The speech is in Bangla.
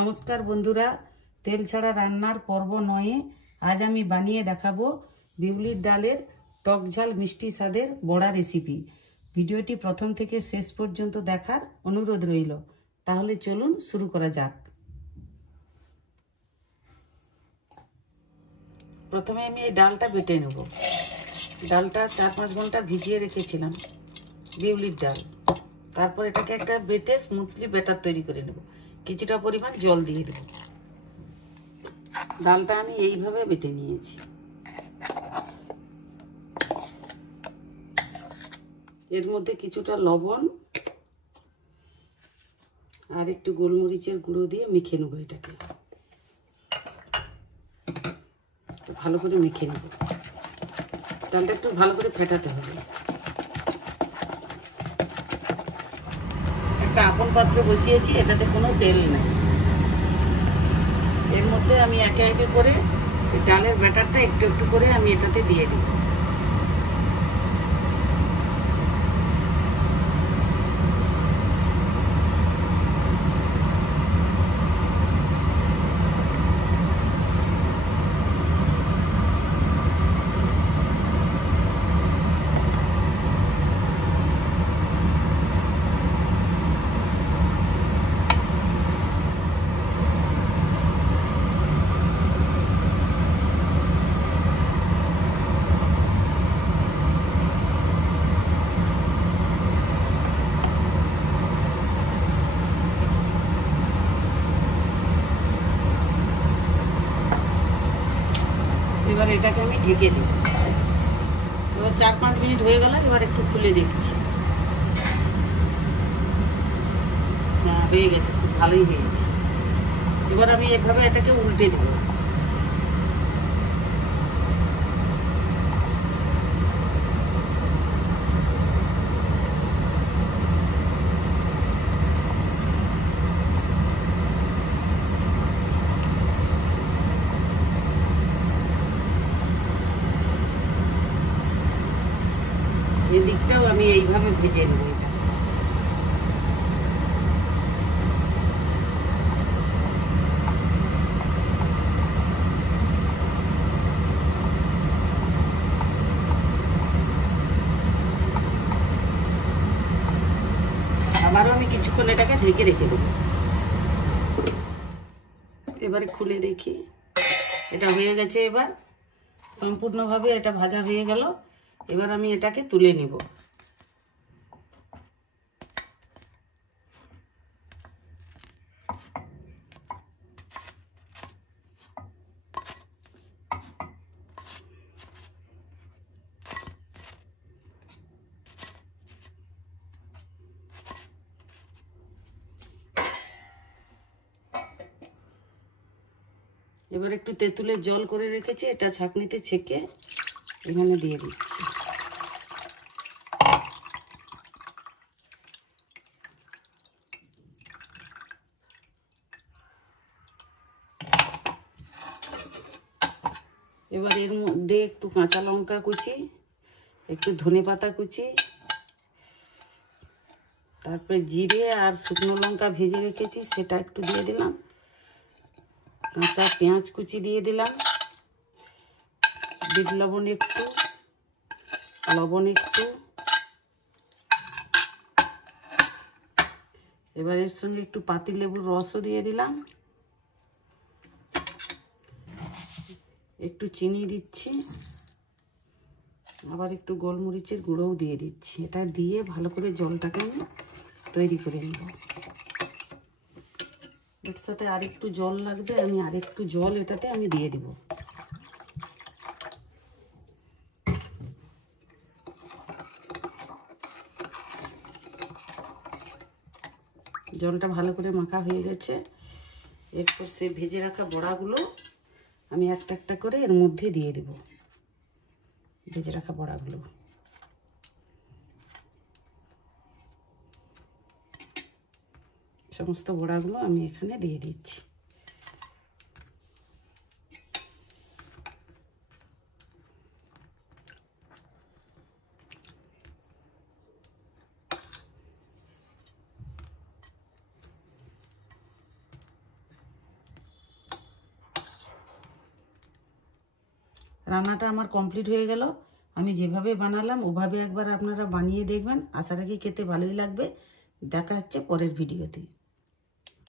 নমস্কার বন্ধুরা, তেল ছাড়া রান্নার পর্ব 9-এ আজ আমি বানিয়ে দেখাবো বিউলির ডালের টক ঝাল মিষ্টি স্বাদের বড়া রেসিপি। ভিডিওটি প্রথম থেকে শেষ পর্যন্ত দেখার অনুরোধ রইল। তাহলে চলুন শুরু করা যাক। প্রথমে আমি এই ডালটা বেটে নেব। ডালটা 4-5 ঘন্টা ভিজিয়ে রেখেছিলাম, বিউলির ডাল। তারপর এটাকে একটা বেটে স্মুথলি ব্যাটার তৈরি করে নেব। কিছুটা পরিমাণ জল দিয়ে দেব। ডালটা আমি এইভাবে বেটে নিয়েছি। এর মধ্যে কিছুটা লবণ আর একটু গোলমরিচের গুঁড়ো দিয়ে মেখে নেব। এটাকে ভালো করে মেখে নেব। ডালটা একটু ভালো করে ফেটাতে হবে। একটা আপন পাত্রে বসিয়েছি, এটাতে কোনো তেল নেই। এর মধ্যে আমি একে একে করে ডালের ব্যাটারটা একটু একটু করে আমি এটাতে দিয়ে দিই। এবার এটাকে আমি ঢেকে দিই। এবার 4-5 মিনিট হয়ে গেল। এবার একটু খুলে দেখছি। হ্যাঁ, হয়ে গেছে, খুব ভালোই হয়ে গেছে। এবার আমি এভাবে এটাকে উল্টে দেব। এদিকটাও আমি এইভাবে ভেজে নেব। এটা আবারও আমি কিছুক্ষণ এটাকে ঢেকে রেখে দেবো। এবারে খুলে দেখি, এটা হয়ে গেছে। এবার সম্পূর্ণভাবে এটা ভাজা হয়ে গেল। এবার আমি এটাকে তুলে নেব। এবার একটু তেঁতুলের জল করে রেখেছি, এটা ছাঁকনিতে ছেঁকে এখানে দিয়ে দিচ্ছি। এবার এর মধ্যে একটু কাঁচা লঙ্কা কুচি, একটু ধনেপাতা কুচি, তারপরে জিরে আর শুকনো লঙ্কা ভেজে রেখেছি সেটা একটু দিয়ে দিলাম। কাঁচা পেঁয়াজ কুচি দিয়ে দিলাম। বিট লবণ একটু, লবণ একটু। এবার এর সঙ্গে একটু পাতিলেবুর রসও দিয়ে দিলাম। একটু চিনি দিচ্ছি, আবার একটু গোলমরিচের গুঁড়োও দিয়ে দিচ্ছি। এটা দিয়ে ভালো করে জলটাকে আমি তৈরি করে নেব। এর সাথে আরেকটু জল লাগবে, আমি আরেকটু জল এটাতে আমি দিয়ে দিব। জলটা ভালো করে মাখা হয়ে গেছে। এরপর সে ভেজে রাখা বড়াগুলো আমি একটা একটা করে এর মধ্যে দিয়ে দেব। ভেজে রাখা বড়াগুলো সমস্ত বড়াগুলো আমি এখানে দিয়ে দিচ্ছি। রান্নাটা আমার কমপ্লিট হয়ে গেল। আমি যেভাবে বানালাম ওভাবে একবার আপনারা বানিয়ে দেখবেন। আশা রাখি খেতে ভালোই লাগবে। দেখা হচ্ছে পরের ভিডিওতে।